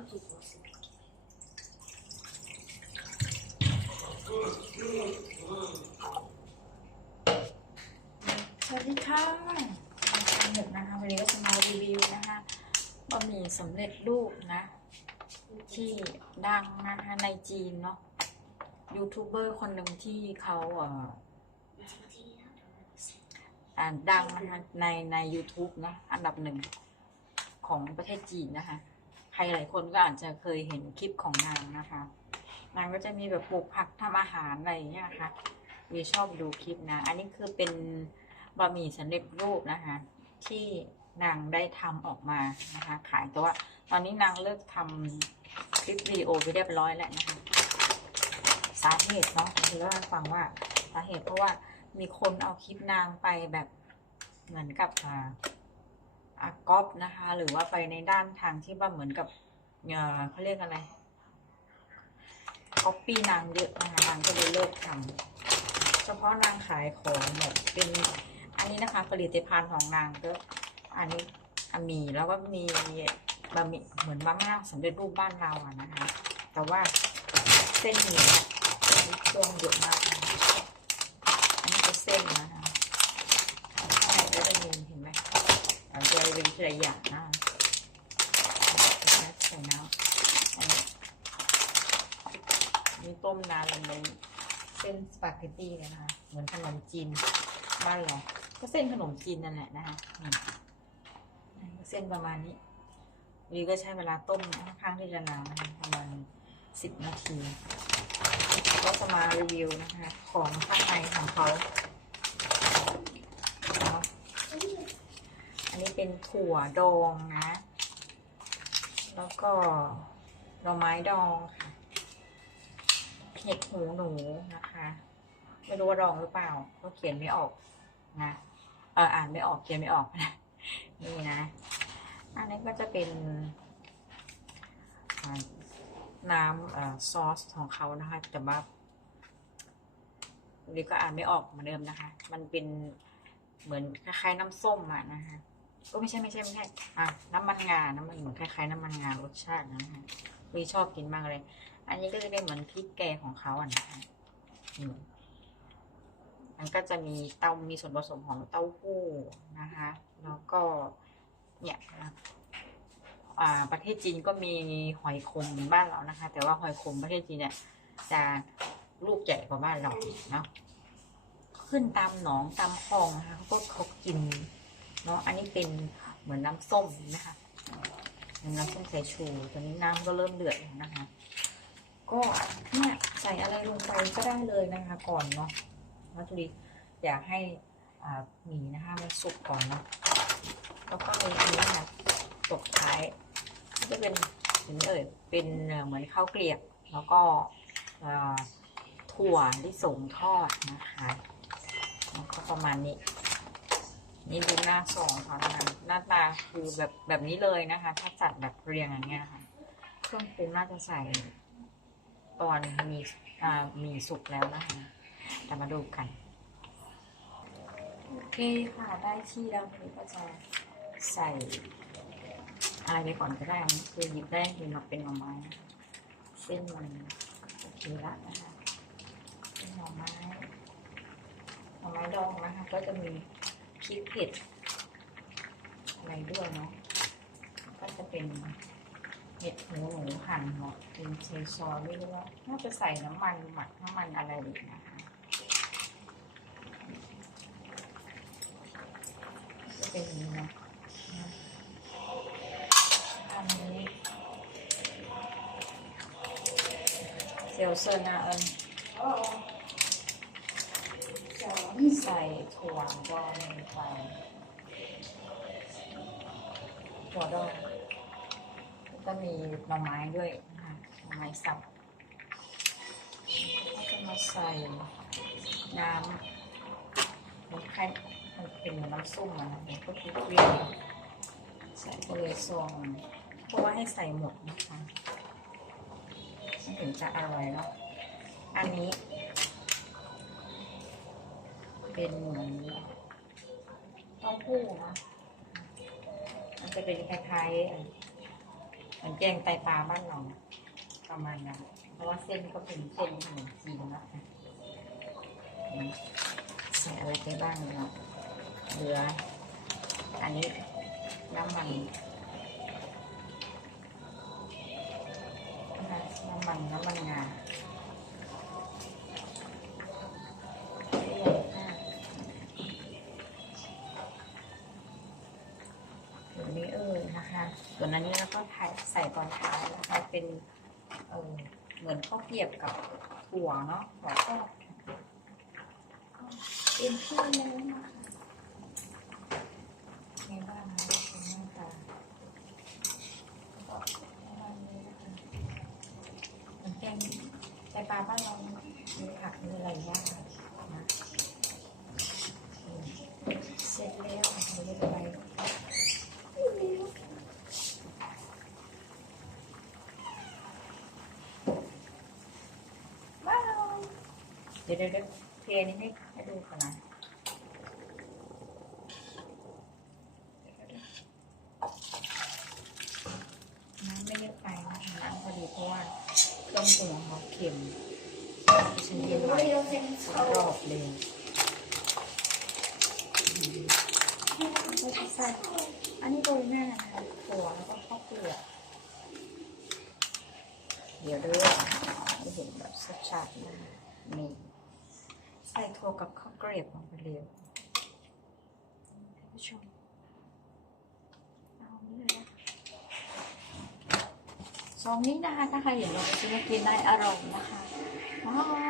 สวัสดีค่ะสำเร็จนะคะวันนี้ก็จะมารีวิวนะคะบะหมี่สำเร็จรูปนะ ที่ดังนะคะในจีนเนาะยูทูบเบอร์คนหนึ่งที่เขาเอ่อดังนะคะในใน YouTube นะ อันดับหนึ่งของประเทศจีนนะคะ รหลายคนก็อาจจะเคยเห็นคลิปของนางนะคะ นางก็จะมีแบบปลูกผักทำอาหารอะไรอย่างเงี้ยนะคะวีชอบดูคลิปนะ อันนี้คือเป็นบะหมี่สำเร็จรูปนะคะ ที่นางได้ทำออกมานะคะ ขายแต่ว่าตอนนี้นางเลิกทำคลิปวิดีโอไปเรียบร้อยแล้วนะคะ สาเหตุเนาะคือเล่าให้ฟังว่าสาเหตุเพราะว่ามีคนเอาคลิปนางไปแบบเหมือนกับอ่า ก๊อปนะคะ หรือว่าไปในด้านทางที่ว่าเหมือนกับเออเขาเรียกอะไรก๊อปปี้นางเยอะนะคะนางก็เลยเลิกทำเฉพาะนางขายของแบบเป็นอันนี้นะคะ ผลิตภัณฑ์ของนางก็อันนี้อมีแล้วก็มีบะหมี่เหมือนบะหม่าสำเร็จรูปบ้านเราอะนะคะ แต่ว่าเส้นหมี่นี่ยมีเครื่องเยอะมาก อันนี้เป็นเส้นนะคะข้างในก็จะมีเห็น ไหมอ่าจะเป็นทีละอย่างนะคะใส่น้ำอันนี้นี่ต้มนานลงไปเส้นสปาเกตตี้เนี่ยนะคะ เหมือนขนมจีนบ้านเราก็เส้นขนมจีนนั่นแหละนะคะเส้นประมาณนี้วีก็ใช้เวลาต้มค่อนข้างที่จะนานนะคะประมาณสิบนาที ก็จะมารีวิวนะคะ ของข้างในของเขาเนาะอั นี้เป็นถั่วดองนะ แล้วก็หน่อไม้ดองค่ะเห็ดหูหนูนะคะ ไม่รู้ว่าดองหรือเปล่า ก็เขียนไม่ออกนะเอออ่านไม่ออกเขียนไม่ออกนะนี่นะ อันนี้ก็จะเป็นน้ำอซอสของเขานะคะแต่ว่านี่ก็อ่านไม่ออกเหมือนเดิมนะคะ มันเป็นเหมือนคล้ายๆน้ำส้มอะนะคะ ก็ไม่ใช่ไม่ใช่ไม่ใช่อะน้ำมันงา น้ำมันเหมือนคล้ายๆน้ำมันงารสชาตินะคะวีชอบกินมากเลย อันนี้ก็จะเป็นเหมือนพริกแกงของเขาอะนะอันก็จะมีเต้ามีส่วนผสมของเต้าหู้นะคะ แล้วก็เนี่ยนะอ่าประเทศจีนก็มีหอยขมเหมือนบ้านเรานะคะ แต่ว่าหอยขมประเทศจีนเนี่ยจะลูกใหญ่กว่าบ้านเราเนาะขึ้นตามหนองตามคลองนะคะเขาก็เขากิน เนาะอันนี้เป็นเหมือนน้ำส้มนะคะน้ำส้มสายชูตอนนี้น้ำก็เริ่มเดือดแล้วนะคะ ก็เนี่ยใส่อะไรลงไปก็ได้เลยนะคะ ก่อนเนาะวัตถุดิบอยากให้อ่าหมี่นะคะมันสุกก่อนเนาะแล้วก็มีอันนี้นะตกท้ายก็จะเป็นอย่างนี้เอ่ยเป็นเหมือนข้าวเกลียบ แล้วก็ถั่วที่สงทอดนะคะแล้วก็ประมาณนี้ นี่ดูหน้าสองเขานะคะหน้าตาคือแบบแบบนี้เลยนะคะ ถ้าจัดแบบเรียงอย่างเงี้ยนะคะเครื่องปรุงน่าจะใส่ตอนมีอ่ามีสุกแล้วนะคะแต่มาดูกันโอเคค่ะได้ที่แล้วทีนี้ก็จะใส่อะไรไปก่อนก็ได้นคือหยิบได้คือมาเป็นหน่อไม้เส้นมันโอเคละนะคะเป็นหน่อไม้หน่อไม้ดองนะคะ ก็จะมี ริกเผ็ด อะไรด้วยเนาะก็จะเป็นเห็ดหูหนูหั่นเนาะเป็นเชซอไม่รู้ว่าน่าจะใส่น้ำมันหมักน้ำมันอะไรอีกนะคะจะเป็นอย่างนี้นะอันนี้เซลเซอร์นาเอิญ ใส่ถั่วดองลงไปถั่วดองแล้วก็มีหน่อไม้ด้วยนะคะหน่อไม้สับแล้วก็มาใส่น้ำมันแค่มันเป็นน้ำส้มอะนะมันก็คือเปรี้ยวใส่ไปเลยซองเพราะว่าให้ใส่หมดนะคะถึงจะอร่อยเนาะอันนี้ เป็นเหมือนเต้าหู้นะมันจะเป็นคล้ายๆเหมือนแกงไตปลาบ้านเราประมาณนั้นเพราะว่าเส้นก็เป็นเส้นขนมจีนนะใส่อะไรไปบ้างเนาะเหลือ อันนี้น้ำมันน้ำมันน้ำมัน ส่วนอันนี้เราก็ถ่ายใส่ตอนท้ายนะคะเป็นเออเหมือนข้าวเกรียบกับถั่วเนาะถั่วก็เป็นที่เลยนะคะไงบ้างคะเป็นหน้าตาก็ประมาณนี้นะคะเหมือนแกงไตปลาบ้านเรามีผักมีอะไรย่างนะอืมเสร็จแล้วเราจะไปว้าวเดี๋ยวเดี๋ยวเดี๋ยวเทนี้ให้ให้ดูก่อนนะน้ำไม่เยอะไปนะคะน้ำพอดีเพราะว่าเครื่องปรุงของเขาเค็มฉันเย็นไว้รอบเลยไม่ใช่อันนี้โรยหน้านะคะถั่วแล้วก็ข้าวเปลือกเดี๋ยวเด้อให้เห็นแบบชัดๆนะนี่ ใส่ถั่วกับข้าวเกรียบลงไปเลยท่านผู้ชมเอานี้เลยนะสองนี้นะคะถ้าใครเห็นเราไปซื้อมากินได้อร่อยนะคะว้าว